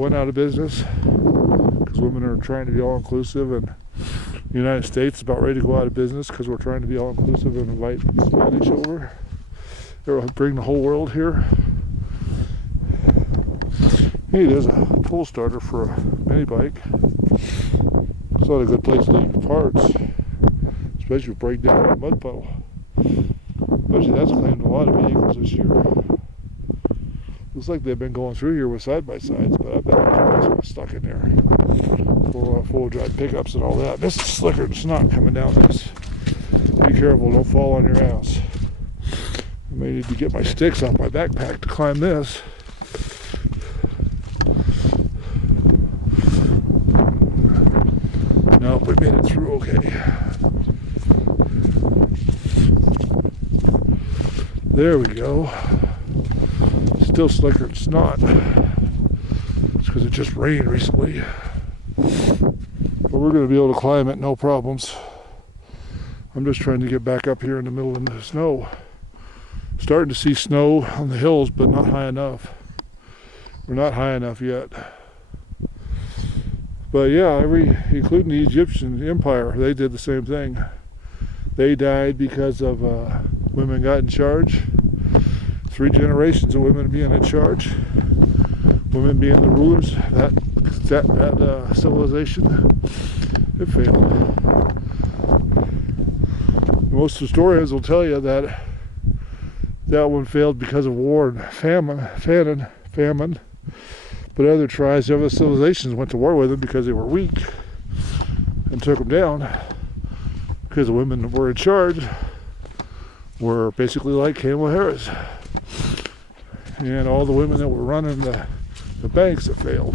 Went out of business because women are trying to be all-inclusive, and the United States is about ready to go out of business because we're trying to be all-inclusive and invite Spanish over. They'll bring the whole world here. Hey, there's a pull starter for a mini bike. It's not a good place to leave parts, especially if you break down a mud puddle. Actually, that's claimed a lot of vehicles this year. Looks like they've been going through here with side-by-sides, but I bet cars are stuck in there. Full drive pickups and all that. This is slicker than snot coming down this. Be careful, don't fall on your ass. I may need to get my sticks off my backpack to climb this. Nope, we made it through okay. There we go. Still slicker than snot. It's because it just rained recently. But we're going to be able to climb it, no problems. I'm just trying to get back up here in the middle of the snow. Starting to see snow on the hills, but not high enough. We're not high enough yet. But yeah, including the Egyptian Empire, they did the same thing. They died because of women got in charge. 3 generations of women being in charge. Women being the rulers. That civilization, it failed. Most historians will tell you that one failed because of war and famine. But other tribes, other civilizations went to war with them because they were weak and took them down. Because the women were in charge, were basically like Kamala Harris. And all the women that were running the banks that failed.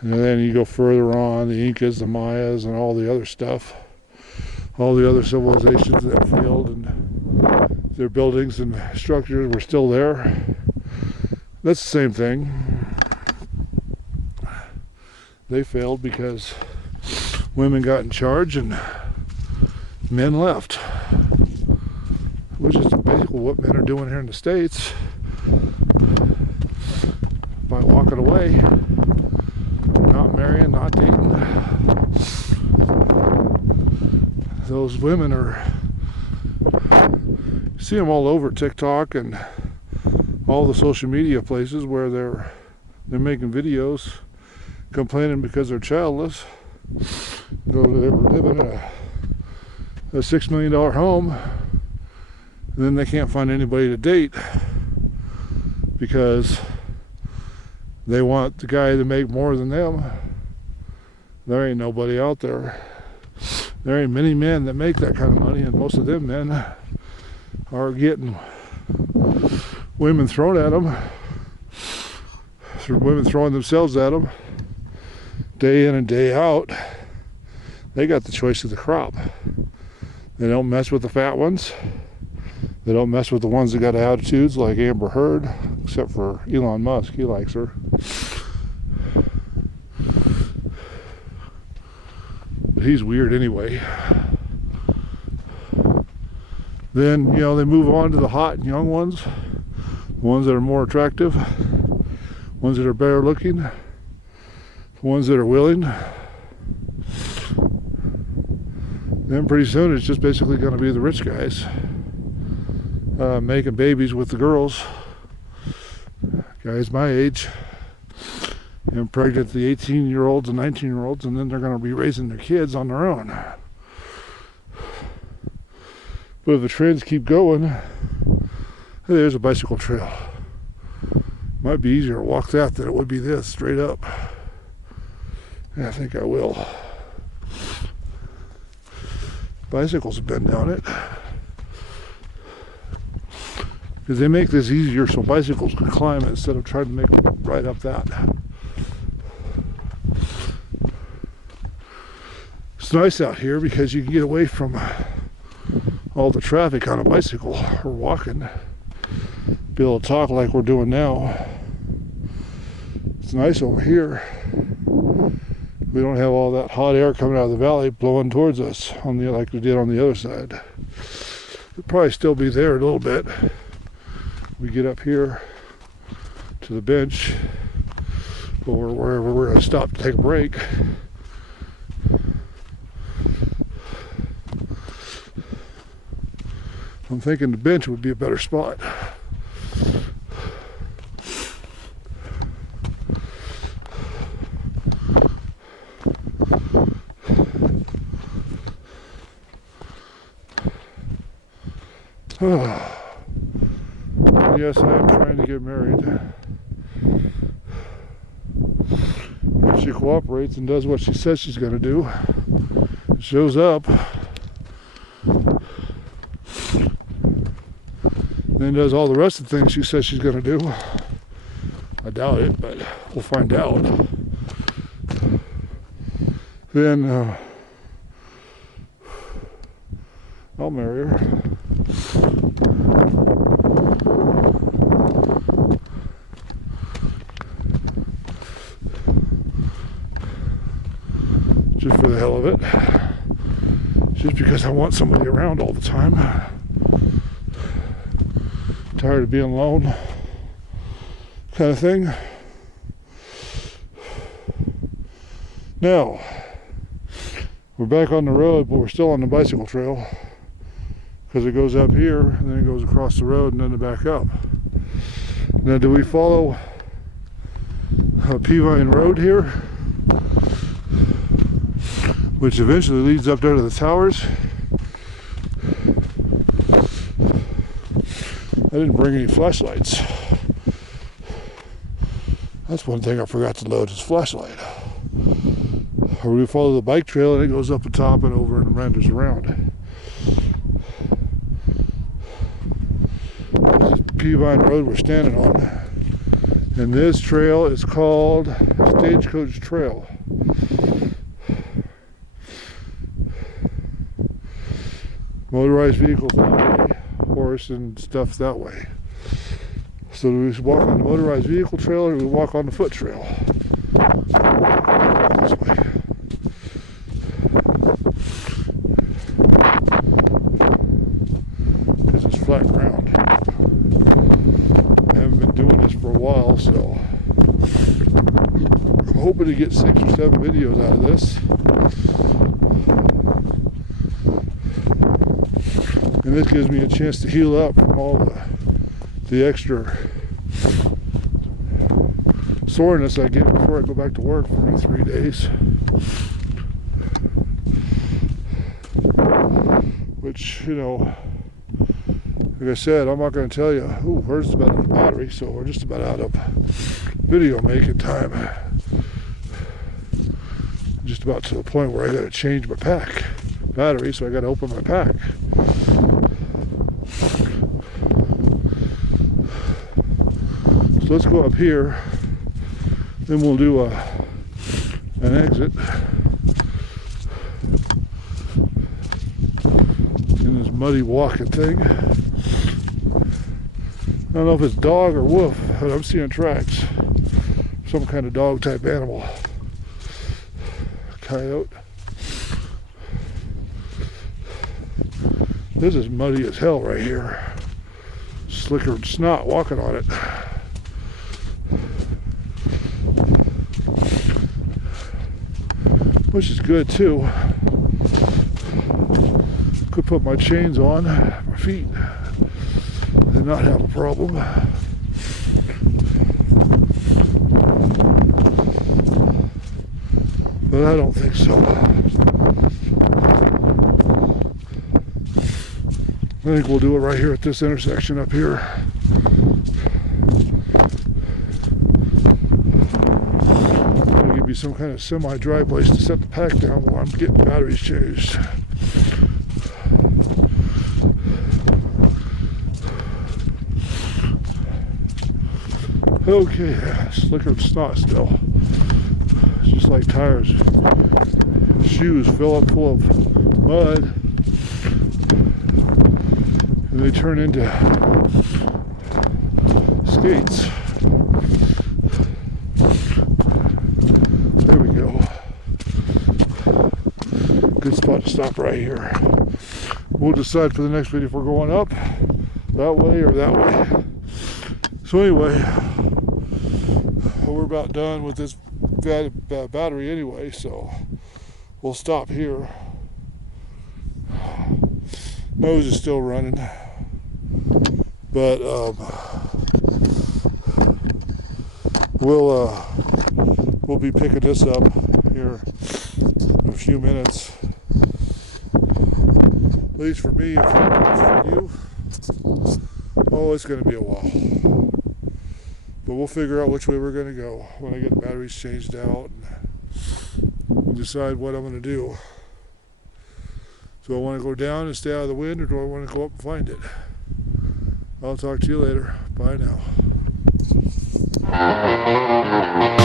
And then you go further on, the Incas, the Mayas, and all the other stuff. All the other civilizations that failed, and their buildings and structures were still there. That's the same thing. They failed because women got in charge and men left. Which is basically what men are doing here in the States. By walking away. Not marrying, not dating. Those women are, you see them all over TikTok and all the social media places where they're making videos complaining because they're childless. They were living in a $6 million home, and then they can't find anybody to date because they want the guy to make more than them. There ain't nobody out there. There ain't many men that make that kind of money, and most of them men are getting women thrown at them, women throwing themselves at them, day in and day out. They got the choice of the crop. They don't mess with the fat ones. They don't mess with the ones that got attitudes like Amber Heard, except for Elon Musk. He likes her. But he's weird anyway. Then, they move on to the hot and young ones. The ones that are more attractive. Ones that are better looking. The ones that are willing. Then pretty soon it's just basically going to be the rich guys making babies with the girls. Guys my age. And pregnant the 18-year-olds and 19-year-olds, and then they're going to be raising their kids on their own. But if the trends keep going, hey, there's a bicycle trail. Might be easier to walk that than it would be this, straight up. Yeah, I think I will. Bicycles have been down it. Because they make this easier so bicycles can climb it instead of trying to make them right up that. It's nice out here because you can get away from all the traffic on a bicycle or walking. Be able to talk like we're doing now. It's nice over here. We don't have all that hot air coming out of the valley blowing towards us like we did on the other side. It'll probably still be there a little bit. We get up here to the bench or wherever we're going to stop to take a break. I'm thinking the bench would be a better spot. Yes, I am trying to get married. If she cooperates and does what she says she's going to do, shows up, then does all the rest of the things she says she's going to do. I doubt it, but we'll find out. Then I'll marry her. Just for the hell of it. Just because I want somebody around all the time. Tired of being alone. Kind of thing. Now, we're back on the road, but we're still on the bicycle trail. Because it goes up here, and then it goes across the road, and then back up. Now, do we follow a peavine road here, which eventually leads up there to the towers? I didn't bring any flashlights. That's one thing I forgot to load, is flashlight. Or we follow the bike trail and it goes up the top and over and meanders around. This is Peavine Road we're standing on. And this trail is called Stagecoach Trail. Motorized vehicles that way, horse and stuff that way. So do we walk on the motorized vehicle trail or do we walk on the foot trail? This way. Because it's flat ground. I haven't been doing this for a while, so I'm hoping to get 6 or 7 videos out of this. And this gives me a chance to heal up from all the extra soreness I get before I go back to work for my 3 days. Which, you know, like I said, I'm not going to tell you, where's about the battery, so we're just about out of video making time. Just about to the point where I got to change my pack battery, so I got to open my pack. So let's go up here, then we'll do an exit in this muddy walking thing. I don't know if it's dog or wolf, but I'm seeing tracks. Some kind of dog type animal. Coyote. This is muddy as hell right here. Slicker than snot walking on it. Which is good too. Could put my chains on my feet and not have a problem. But I don't think so. I think we'll do it right here at this intersection up here. It'll give me some kind of semi-dry place to set the pack down while I'm getting batteries changed. Okay, slicker than snot still. It's just like tires. Shoes fill up full of mud and they turn into skates. There we go. Good spot to stop right here. we'll decide for the next video if we're going up that way or that way. So anyway, we're about done with this battery anyway, so we'll stop here. Nose is still running, but we'll be picking this up here in a few minutes. At least for me, for you, oh, it's going to be a while. But we'll figure out which way we're going to go when I get the batteries changed out and decide what I'm going to do. Do I want to go down and stay out of the wind, or do I want to go up and find it? I'll talk to you later. Bye now. Bye.